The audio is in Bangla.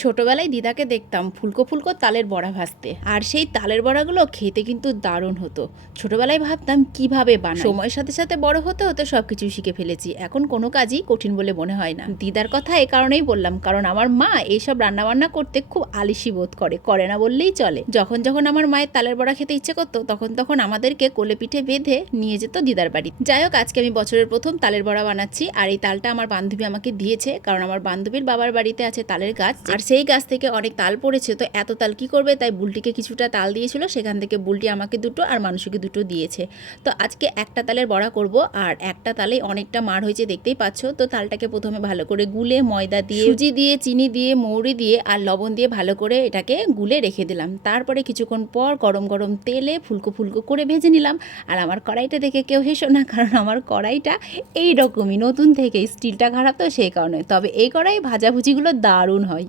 ছোটবেলায় দিদাকে দেখতাম ফুলকো ফুলকো তালের বড়া ভাজতে, আর সেই তালের বড়াগুলো খেতে কিন্তু দারুণ হতো। ছোটবেলায় ভাবতাম কিভাবে বানাই। সময়ের সাথে সাথে বড় হতে হতে সবকিছু শিখে ফেলেছি, এখন কোনো কাজই কঠিন বলে মনে হয় না। দিদার কথা এ কারণেই বললাম, কারণ আমার মা এইসব রান্নাবান্না করতে খুব আলিশি বোধ করে না বললেই চলে। যখন যখন আমার মায়ের তালের বড়া খেতে ইচ্ছে করতো, তখন তখন আমাদেরকে কোলে পিঠে বেঁধে নিয়ে যেত দিদার বাড়ি। যাই হোক, আজকে আমি বছরের প্রথম তালের বড়া বানাচ্ছি, আর এই তালটা আমার বান্ধবী আমাকে দিয়েছে, কারণ আমার বান্ধবীর বাবার বাড়িতে আছে তালের গাছ, আর সেই গাছ থেকে অনেক তাল পড়েছে। তো এত তাল কি করবে, তাই বুলটিকে কিছুটা তাল দিয়েছিল, সেখান থেকে বুলটি আমাকে দুটো আর মানুষকে দুটো দিয়েছে। তো আজকে একটা তালের বড়া করব, আর একটা তালে অনেকটা মার হয়েছে দেখতেই পাচ্ছ। তো তালটাকে প্রথমে ভালো করে গুলে ময়দা দিয়ে, সুজি দিয়ে, চিনি দিয়ে, মৌরি দিয়ে আর লবণ দিয়ে ভালো করে এটাকে গুলে রেখে দিলাম। তারপরে কিছুক্ষণ পর গরম গরম তেলে ফুলকো ফুলকো করে ভেজে নিলাম। আর আমার কড়াইটা দেখে কেউ হেসো না, কারণ আমার কড়াইটা এইরকমই, নতুন থেকে, স্টিলটা খারাপ তো সেই কারণে। তবে এই কড়াই ভাজাভুজিগুলো দারুণ হয়।